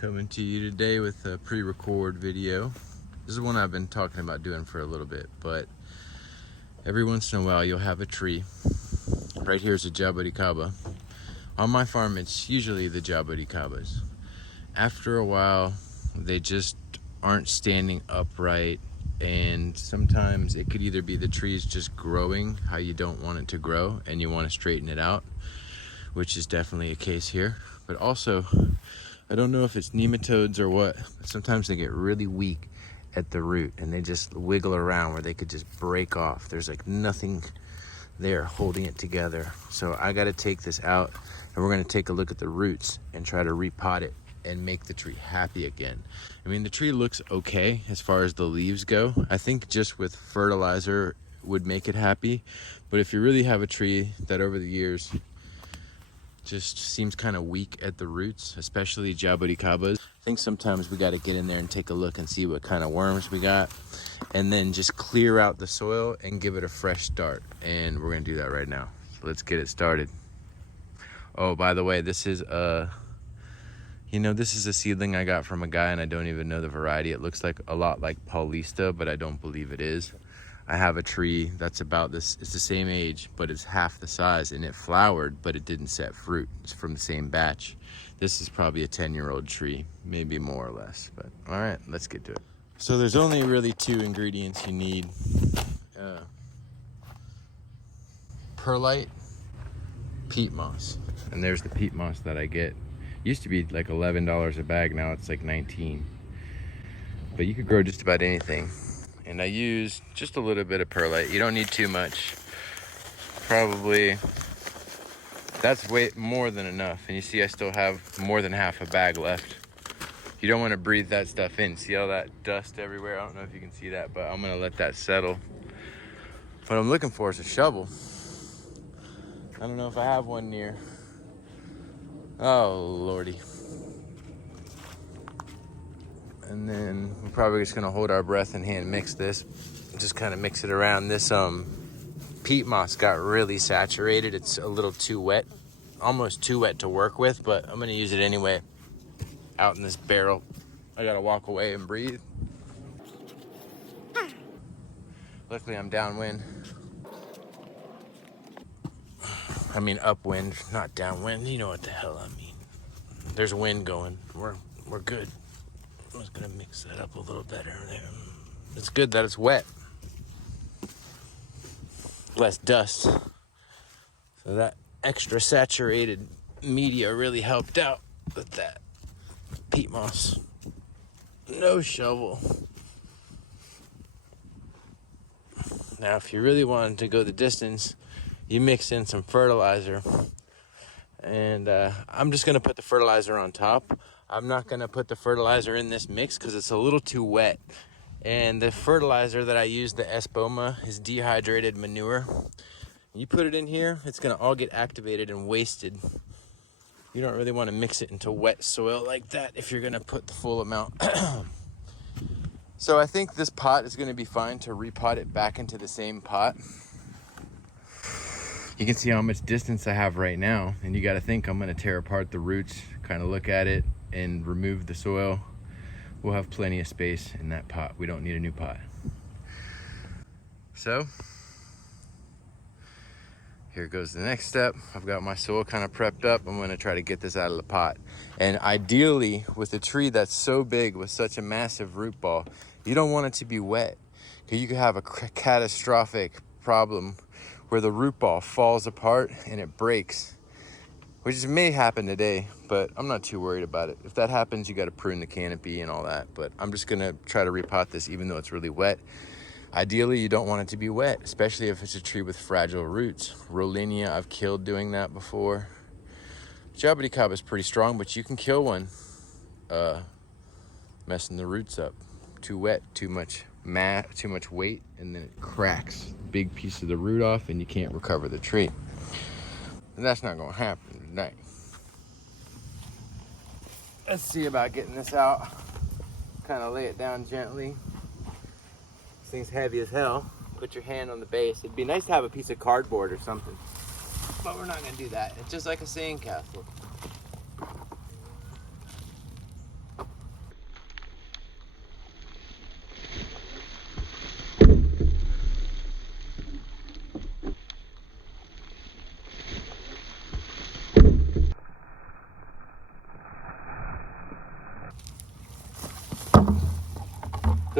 Coming to you today with a pre-record video. This is one I've been talking about doing for a little bit, but every once in a while you'll have a tree. Right here is a jabuticaba. On my farm it's usually the jabuticabas. After a while they just aren't standing upright, and sometimes it could either be the tree's just growing how you don't want it to grow and you want to straighten it out, which is definitely a case here, but also I don't know if it's nematodes or what, but sometimes they get really weak at the root and they just wiggle around where they could just break off. There's like nothing there holding it together. So I got to take this out and we're going to take a look at the roots and try to repot it and make the tree happy again. I mean, the tree looks okay as far as the leaves go. I think just with fertilizer would make it happy, but if you really have a tree that over the years just seems kind of weak at the roots, especially jabuticabas, I think sometimes we got to get in there and take a look and see what kind of worms we got, and then just clear out the soil and give it a fresh start. And we're gonna do that right now. So let's get it started. Oh, by the way, this is a seedling I got from a guy, and I don't even know the variety. It looks like a lot like Paulista, but I don't believe it is. I have a tree that's about this, it's the same age, but it's half the size, and it flowered, but it didn't set fruit. It's from the same batch. This is probably a 10-year-old tree, maybe more or less, but all right, let's get to it. So there's only really two ingredients you need. Perlite, peat moss, and there's the peat moss that I get. Used to be like $11 a bag, now it's like 19. But you could grow just about anything. And I use just a little bit of perlite. You don't need too much. Probably, that's way more than enough. And you see I still have more than half a bag left. You don't want to breathe that stuff in. See all that dust everywhere? I don't know if you can see that, but I'm gonna let that settle. What I'm looking for is a shovel. I don't know if I have one near. Oh, Lordy. And then we're probably just gonna hold our breath and hand mix this. Just kind of mix it around. This peat moss got really saturated. It's a little too wet, almost too wet to work with, but I'm gonna use it anyway. Out in this barrel, I gotta walk away and breathe. Luckily I'm downwind. I mean upwind, not downwind. You know what the hell I mean. There's wind going. We're good. I'm just gonna mix that up a little better there. It's good that it's wet. Less dust. So that extra saturated media really helped out with that peat moss. No shovel. Now, if you really wanted to go the distance, you mix in some fertilizer. And I'm just gonna put the fertilizer on top. I'm not gonna put the fertilizer in this mix because it's a little too wet. And the fertilizer that I use, the Espoma, is dehydrated manure. You put it in here, it's gonna all get activated and wasted. You don't really wanna mix it into wet soil like that if you're gonna put the full amount. So I think this pot is gonna be fine to repot it back into the same pot. You can see how much distance I have right now, and you gotta think I'm gonna tear apart the roots, kind of look at it, and remove the soil. We'll have plenty of space in that pot. We don't need a new pot. So, here goes the next step. I've got my soil kind of prepped up. I'm gonna try to get this out of the pot. And ideally, with a tree that's so big with such a massive root ball, you don't want it to be wet, because you could have a catastrophic problem where the root ball falls apart and it breaks, which may happen today, but I'm not too worried about it. If that happens, you got to prune the canopy and all that, but I'm just gonna try to repot this even though it's really wet. Ideally, you don't want it to be wet, especially if it's a tree with fragile roots. Rollinia, I've killed doing that before. Jabuticaba is pretty strong, but you can kill one messing the roots up. Too wet, too much weight, and then it cracks big piece of the root off and you can't recover the tree. And that's not gonna happen tonight. Let's see about getting this out. Kind of lay it down gently. This thing's heavy as hell. Put your hand on the base. It'd be nice to have a piece of cardboard or something, but we're not gonna do that. It's just like a sandcastle.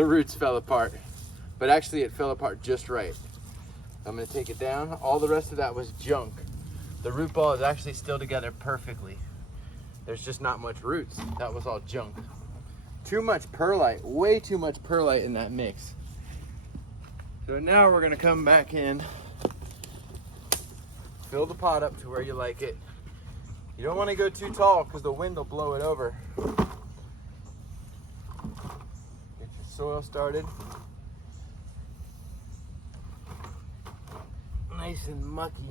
the roots fell apart, but actually it fell apart just right. I'm gonna take it down. All the rest of that was junk. The root ball is actually still together perfectly. There's just not much roots. That was all junk. Too much perlite, way too much perlite in that mix. So now we're gonna come back in, fill the pot up to where you like it. You don't wanna go too tall because the wind will blow it over. Get your soil started. Nice and mucky.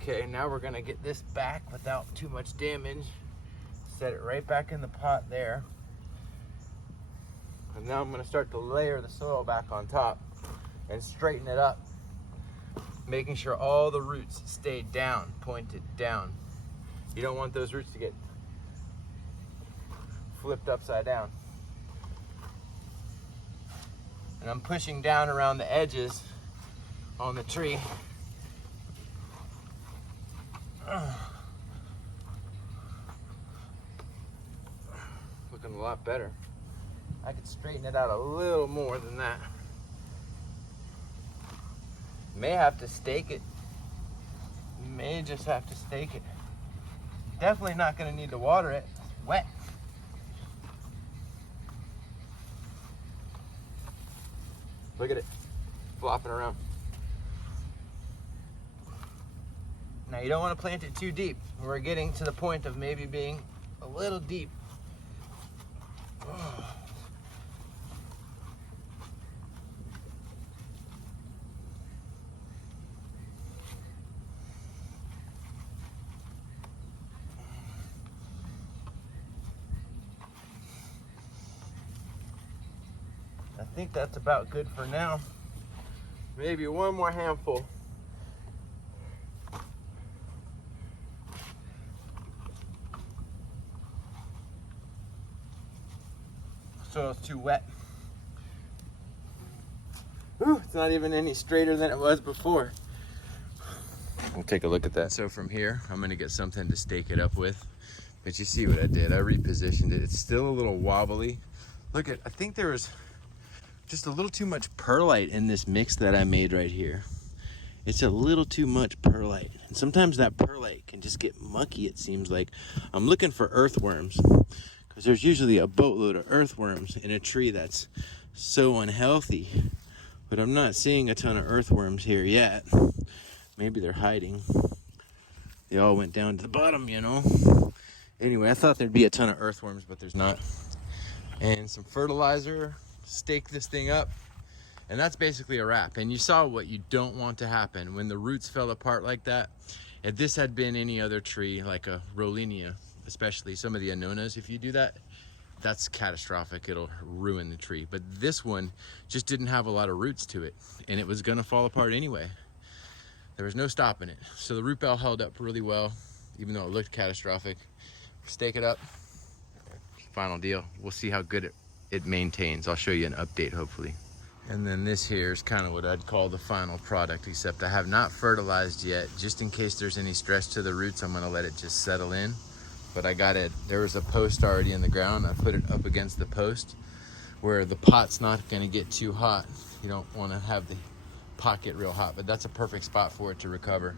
Okay, now we're gonna get this back without too much damage. Set it right back in the pot there. And now I'm gonna start to layer the soil back on top and straighten it up, making sure all the roots stay down, pointed down. You don't want those roots to get flipped upside down. And I'm pushing down around the edges on the tree. Looking a lot better. I could straighten it out a little more than that. May have to stake it. May just have to stake it. Definitely not gonna need to water it. It's wet. Look at it, flopping around. Now you don't want to plant it too deep. We're getting to the point of maybe being a little deep. I think that's about good for now. Maybe one more handful. Soil's too wet. Ooh, it's not even any straighter than it was before. We'll take a look at that. So from here, I'm gonna get something to stake it up with. But you see what I did, I repositioned it. It's still a little wobbly. Look at, I think there was just a little too much perlite in this mix that I made right here. It's a little too much perlite. And sometimes that perlite can just get mucky, it seems like. I'm looking for earthworms, because there's usually a boatload of earthworms in a tree that's so unhealthy. But I'm not seeing a ton of earthworms here yet. Maybe they're hiding. They all went down to the bottom, you know. Anyway, I thought there'd be a ton of earthworms, but there's not. And some fertilizer, stake this thing up, and that's basically a wrap. And you saw what you don't want to happen when the roots fell apart like that. If this had been any other tree, like a Rollinia, especially some of the Annonas, if you do that, that's catastrophic. It'll ruin the tree. But this one just didn't have a lot of roots to it, and it was gonna fall apart anyway. There was no stopping it. So the root ball held up really well, even though it looked catastrophic. Stake it up, final deal. We'll see how good it maintains. I'll show you an update, hopefully. And then this here is kind of what I'd call the final product, except I have not fertilized yet. Just in case there's any stress to the roots, I'm gonna let it just settle in. But I got it, there was a post already in the ground. I put it up against the post where the pot's not gonna get too hot. You don't wanna have the pot get real hot, but that's a perfect spot for it to recover.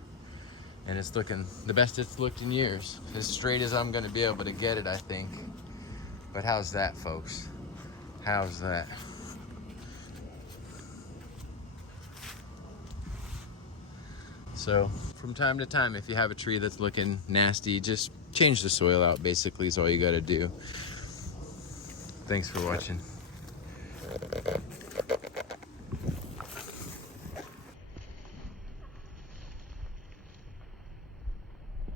And it's looking the best it's looked in years. As straight as I'm gonna be able to get it, I think. But how's that, folks? How's that? So from time to time, if you have a tree that's looking nasty, just change the soil out, basically, is all you gotta do. Thanks for watching.